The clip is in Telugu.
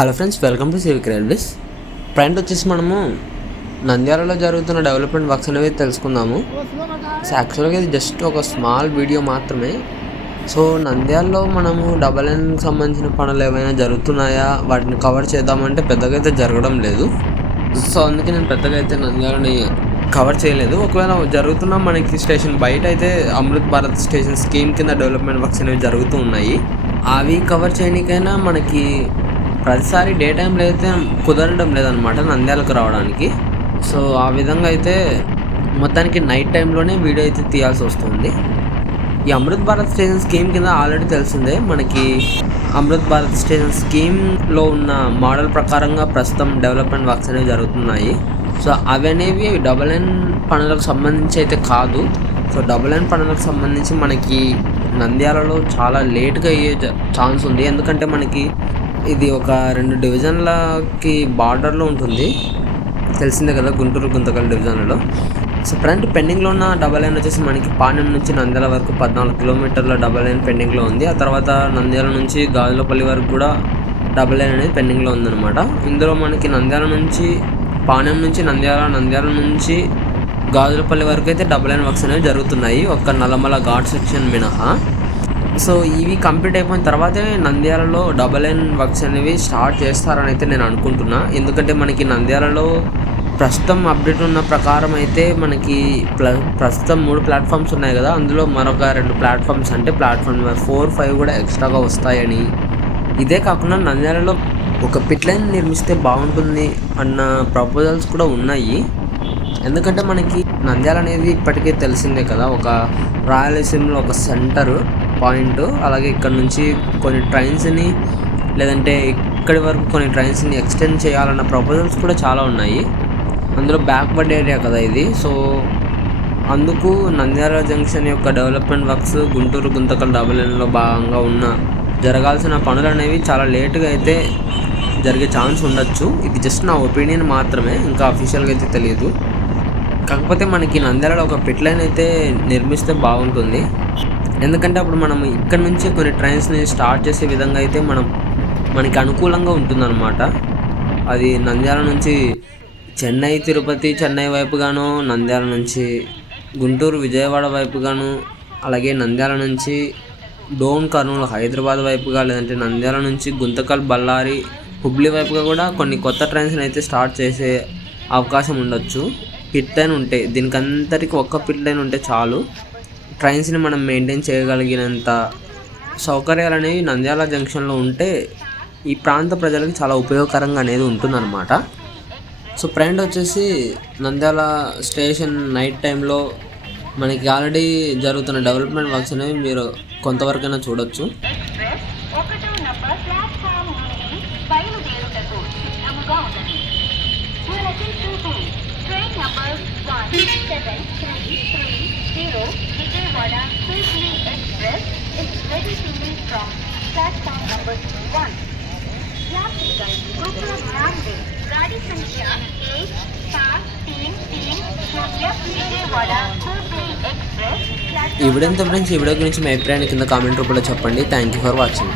Hello friends welcome to civic railways. Friend వచ్చేసి మనము నంద్యాలలో జరుగుతున్న డెవలప్మెంట్ వర్క్స్ అనేవి తెలుసుకుందాము. సో యాక్చువల్గా ఇది జస్ట్ ఒక స్మాల్ వీడియో మాత్రమే. సో నంద్యాలలో మనము డబల్ ఎన్కి సంబంధించిన పనులు ఏమైనా జరుగుతున్నాయా? వాటిని కవర్ చేద్దామంటే పెద్దగా అయితే జరగడం లేదు. సో అందుకే నేను పెద్దగా అయితే నంద్యాలని కవర్ చేయలేదు. ఒకవేళ జరుగుతున్న మనకి స్టేషన్ బయట అయితే అమృత్ భారత్ స్టేషన్ స్కీమ్ కింద డెవలప్మెంట్ వర్క్స్ అనేవి జరుగుతూ ఉన్నాయి. అవి కవర్ చేయడానికైనా మనకి ప్రతిసారి డే టైంలో అయితే కుదరడం లేదనమాట నంద్యాలకు రావడానికి. సో ఆ విధంగా అయితే మొత్తానికి నైట్ టైంలోనే వీడియో అయితే తీయాల్సి వస్తుంది. ఈ అమృత్ భారత్ స్టేషన్ స్కీమ్ కింద ఆల్రెడీ తెలిసిందే మనకి అమృత్ భారత్ స్టేషన్ స్కీమ్లో ఉన్న మోడల్ ప్రకారంగా ప్రస్తుతం డెవలప్మెంట్ వర్క్స్ అనేవి జరుగుతున్నాయి. సో అవి అనేవి డబల్ ఎన్ పనులకు సంబంధించి అయితే కాదు. సో డబుల్ ఎన్ పనులకు సంబంధించి మనకి నంద్యాలలో చాలా లేట్గా అయ్యే ఛాన్స్ ఉంది. ఎందుకంటే మనకి ఇది ఒక రెండు డివిజన్లకి బార్డర్లో ఉంటుంది. తెలిసిందే కదా గుంటూరు గుంతకల్ డివిజన్లో సో ఫ్రంట్ పెండింగ్లో ఉన్న డబల్ లైన్ వచ్చేసి మనకి పాణ్యం నుంచి నంద్యాల వరకు పద్నాలుగు కిలోమీటర్ల డబల్ లైన్ పెండింగ్లో ఉంది. ఆ తర్వాత నంద్యాల నుంచి గాజులపల్లి వరకు కూడా డబల్ లైన్ అనేది పెండింగ్లో ఉందన్నమాట. ఇందులో మనకి నంద్యాల నుంచి పాణ్యం నుంచి నంద్యాల నంద్యాల నుంచి గాజులపల్లి వరకు అయితే డబల్ లైన్ వర్క్స్ అనేవి జరుగుతున్నాయి. ఒక్క నల్లమల ఘాట్ సెక్షన్ మినహా. సో ఇవి కంప్లీట్ అయిపోయిన తర్వాతే నంద్యాలలో డబల్ ఎన్ వర్క్స్ అనేవి స్టార్ట్ చేస్తారని అయితే నేను అనుకుంటున్నా. ఎందుకంటే మనకి నంద్యాలలో ప్రస్తుతం అప్డేట్ ఉన్న ప్రకారం అయితే మనకి ప్ల ప్రస్తుతం మూడు ప్లాట్ఫామ్స్ ఉన్నాయి కదా. అందులో మరొక రెండు ప్లాట్ఫామ్స్ అంటే ప్లాట్ఫామ్ నెంబర్ ఫోర్ ఫైవ్ కూడా ఎక్స్ట్రాగా వస్తాయని. ఇదే కాకుండా నంద్యాలలో ఒక పిట్ లైన్ నిర్మిస్తే బాగుంటుంది అన్న ప్రపోజల్స్ కూడా ఉన్నాయి. ఎందుకంటే మనకి నంద్యాల అనేది ఇప్పటికే తెలిసిందే కదా. ఒక రాయలసీమలో ఒక సెంటరు. పాయింట్. అలాగే ఇక్కడ నుంచి కొన్ని ట్రైన్స్ని లేదంటే ఇక్కడి వరకు కొన్ని ట్రైన్స్ని ఎక్స్టెండ్ చేయాలన్న ప్రపోజల్స్ కూడా చాలా ఉన్నాయి. అందులో బ్యాక్వర్డ్ ఏరియా కదా ఇది. సో అందుకు నంద్యాల జంక్షన్ యొక్క development works Guntur Guntakal double లైన్లో భాగంగా ఉన్న జరగాల్సిన పనులు అనేవి చాలా లేటుగా అయితే జరిగే ఛాన్స్ ఉండొచ్చు. ఇది జస్ట్ నా ఒపీనియన్ మాత్రమే. ఇంకా అఫీషియల్గా అయితే తెలియదు. కాకపోతే మనకి నంద్యాలలో ఒక పిట్ లైన్ అయితే నిర్మిస్తే బాగుంటుంది. ఎందుకంటే అప్పుడు మనం ఇక్కడ నుంచి కొన్ని ట్రైన్స్ని స్టార్ట్ చేసే విధంగా అయితే మనం మనకి అనుకూలంగా ఉంటుందన్నమాట. అది నంద్యాల నుంచి చెన్నై తిరుపతి చెన్నై వైపుగాను నంద్యాల నుంచి గుంటూరు విజయవాడ వైపుగాను అలాగే నంద్యాల నుంచి డోన్ కర్నూలు హైదరాబాద్ వైపుగా లేదంటే నంద్యాల నుంచి గుంతకల్ బళ్ళారి హుబ్లీ వైపుగా కూడా కొన్ని కొత్త ట్రైన్స్ని అయితే స్టార్ట్ చేసే అవకాశం ఉండొచ్చు. పిట్ లైన్ ఉంటే దీనికి ఒక్క పిట్ లైన్ ఉంటే చాలు. ట్రైన్స్ని మనం మెయింటైన్ చేయగలిగినంత సౌకర్యాలు అనేవి నంద్యాల జంక్షన్లో ఉంటే ఈ ప్రాంత ప్రజలకు చాలా ఉపయోగకరంగా అనేది ఉంటుందన్నమాట. సో ఫ్రెండ్ వచ్చేసి నంద్యాల స్టేషన్ నైట్ టైంలో మనకి ఆల్రెడీ జరుగుతున్న డెవలప్మెంట్ వర్క్స్ అనేవి మీరు కొంతవరకైనా చూడొచ్చు. Express Vijayawada Hubli Express is ready to leave from platform number one. यात्रीगण कृपया ध्यान दें गाड़ी संख्या एक सात तीन तीन शून्य विजयवाड़ा हुबली एक्सप्रेस ఈ వీడియో ఎంత ఫ్రెండ్స్ ఈ వీడియో గురించి మీ అభిప్రాయాన్ని కింద కామెంట్ రూపంలో చెప్పండి థ్యాంక్ యూ ఫర్ వాచింగ్